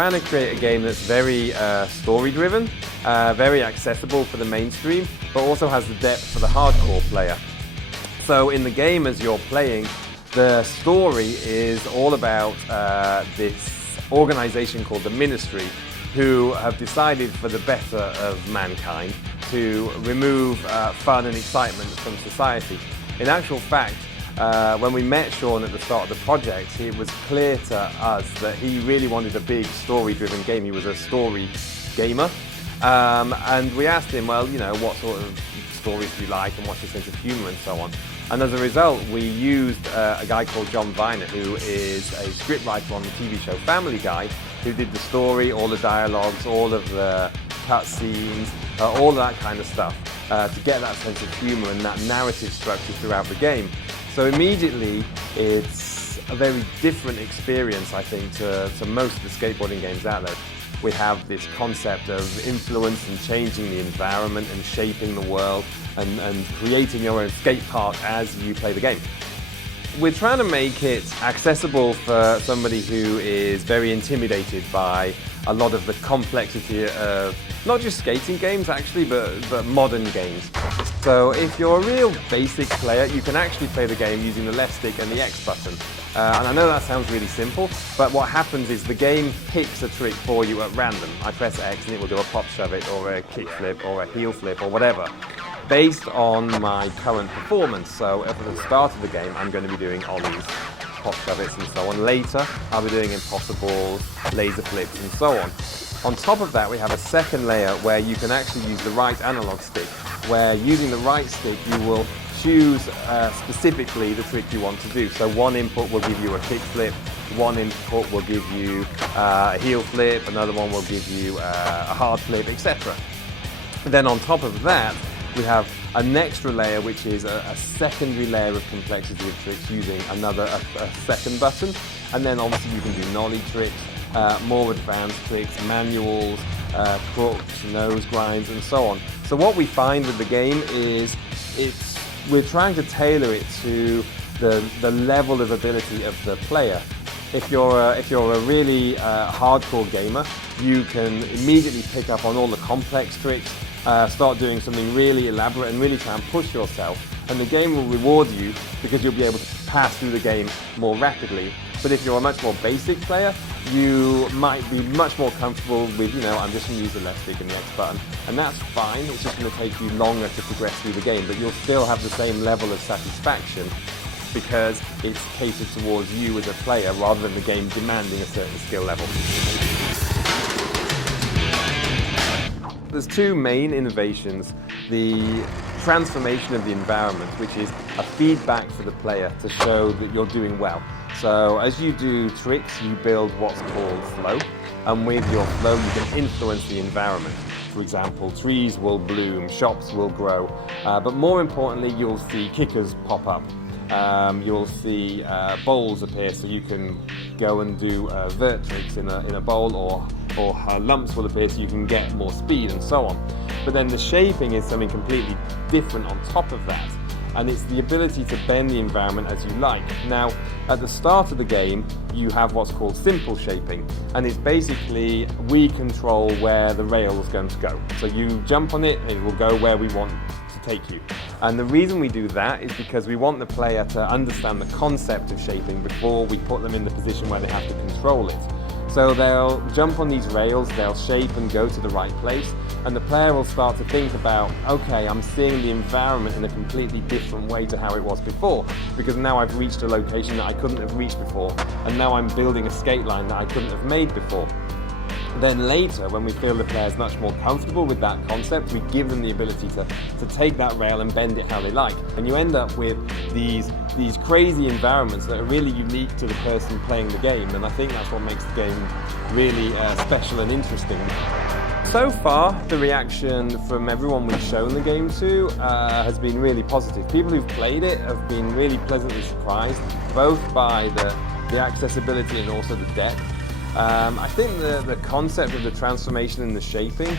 trying to create a game that's very story-driven, very accessible for the mainstream, but also has the depth for the hardcore player. So in the game, as you're playing, the story is all about this organization called the Ministry, who have decided for the better of mankind to remove fun and excitement from society. In actual fact, when we met Shaun at the start of the project, it was clear to us that he really wanted a big story-driven game. He was a story gamer. And we asked him, well, you know, what sort of stories do you like and what's your sense of humor and so on. And as a result, we used a guy called John Viner, who is a scriptwriter on the TV show Family Guy, who did the story, all the dialogues, all of the cutscenes, all that kind of stuff, to get that sense of humor and that narrative structure throughout the game. So immediately, it's a very different experience, I think, to most of the skateboarding games out there. We have this concept of influence and changing the environment and shaping the world and creating your own skate park as you play the game. We're trying to make it accessible for somebody who is very intimidated by a lot of the complexity of not just skating games actually, but modern games. So if you're a real basic player, you can actually play the game using the left stick and the X button. And I know that sounds really simple, but what happens is the game picks a trick for you at random. I press X and it will do a pop shove it or a kick flip or a heel flip or whatever, based on my current performance. So at the start of the game, I'm going to be doing ollies, pop shove-its and so on. Later, I'll be doing impossibles, laser flips and so on. On top of that, we have a second layer where you can actually use the right analog stick, where using the right stick, you will choose specifically the trick you want to do. So one input will give you a kick flip, one input will give you a heel flip, another one will give you a hard flip, etc. Then on top of that, we have an extra layer, which is a secondary layer of complexity of tricks using a second button. And then obviously you can do nollie tricks, more advanced tricks, manuals, crooks, nose grinds, and so on. So what we find with the game is we're trying to tailor it to the level of ability of the player. If you're a really hardcore gamer, you can immediately pick up on all the complex tricks, start doing something really elaborate and really try and push yourself. And the game will reward you because you'll be able to pass through the game more rapidly. But if you're a much more basic player, you might be much more comfortable with, you know, I'm just going to use the left stick and the X button. And that's fine, it's just going to take you longer to progress through the game, but you'll still have the same level of satisfaction because it's catered towards you as a player rather than the game demanding a certain skill level. There's two main innovations. The transformation of the environment, which is a feedback for the player to show that you're doing well. So as you do tricks, you build what's called flow, and with your flow you can influence the environment. For example, trees will bloom, shops will grow, but more importantly you'll see kickers pop up. You'll see bowls appear, so you can go and do vert tricks in a bowl, or lumps will appear so you can get more speed and so on. But then the shaping is something completely different on top of that, and it's the ability to bend the environment as you like. Now, at the start of the game, you have what's called simple shaping, and it's basically we control where the rail is going to go. So you jump on it and it will go where we want to take you. And the reason we do that is because we want the player to understand the concept of shaping before we put them in the position where they have to control it. So they'll jump on these rails, they'll shape and go to the right place, and the player will start to think about, okay, I'm seeing the environment in a completely different way to how it was before, because now I've reached a location that I couldn't have reached before, and now I'm building a skate line that I couldn't have made before. Then later, when we feel the player's much more comfortable with that concept, we give them the ability to take that rail and bend it how they like. And you end up with these crazy environments that are really unique to the person playing the game, and I think that's what makes the game really special and interesting. So far, the reaction from everyone we've shown the game to has been really positive. People who've played it have been really pleasantly surprised, both by the accessibility and also the depth. I think the concept of the transformation and the shaping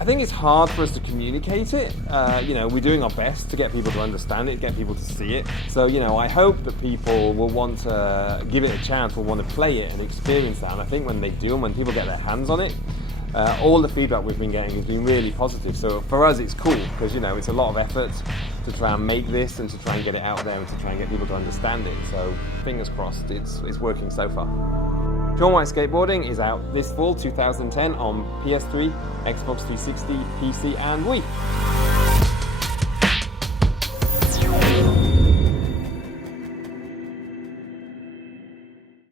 I think it's hard for us to communicate it. We're doing our best to get people to understand it, get people to see it. So, I hope that people will want to give it a chance, will want to play it and experience that. And I think when they do, and when people get their hands on it, all the feedback we've been getting has been really positive. So for us, it's cool because, it's a lot of effort to try and make this and to try and get it out there and to try and get people to understand it. So fingers crossed, it's working so far. Shaun Skateboarding is out this fall 2010 on PS3, Xbox 360, PC and Wii.